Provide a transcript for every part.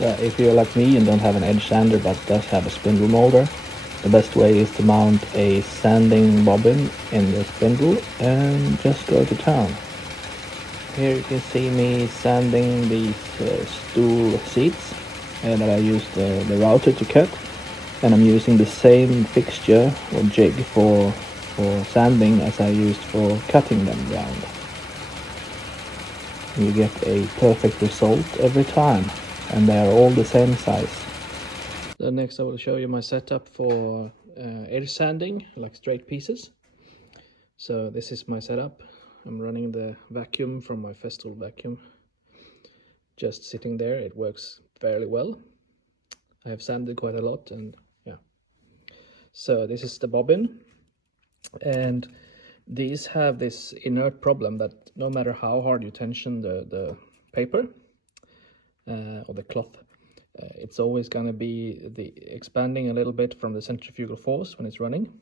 If you're like me and don't have an edge sander but does have a spindle molder, the best way is to mount a sanding bobbin in the spindle and just go to town. Here you can see me sanding these stool seats that I used the router to cut, and I'm using the same fixture or jig for sanding as I used for cutting them round. You get a perfect result every time, and they are all the same size. So next I will show you my setup for edge sanding, like straight pieces. So this is my setup. I'm running the vacuum from my Festool vacuum, just sitting there. It works fairly well. I have sanded quite a lot, and yeah. So this is the bobbin, and these have this inert problem that no matter how hard you tension the paper or the cloth, it's always going to be expanding a little bit from the centrifugal force when it's running.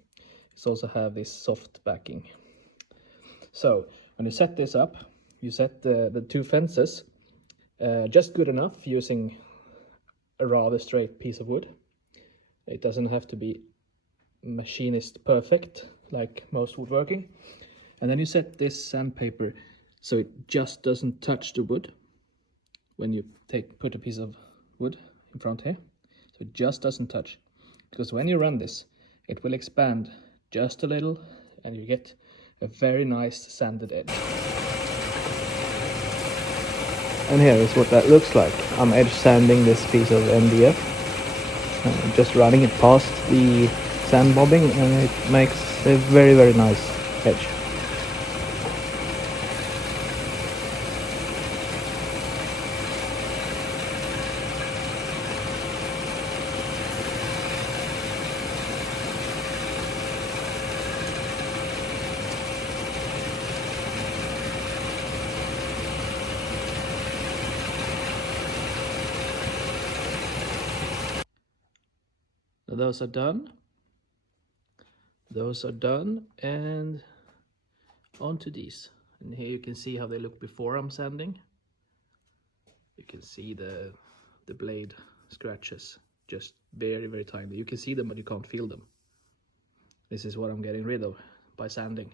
It's also have this soft backing. So when you set this up, you set the two fences just good enough using a rather straight piece of wood. It doesn't have to be machinist perfect like most woodworking. And then you set this sandpaper so it just doesn't touch the wood when you put a piece of wood in front here. So it just doesn't touch, because when you run this, it will expand just a little and you get a very nice sanded edge. And here is what that looks like. I'm edge sanding this piece of MDF, just running it past the sand bobbing, and it makes a very, very nice edge. Those are done. Those are done, and onto these. And here you can see how they look before I'm sanding. You can see the blade scratches, just very, very tiny. You can see them, but you can't feel them. This is what I'm getting rid of by sanding.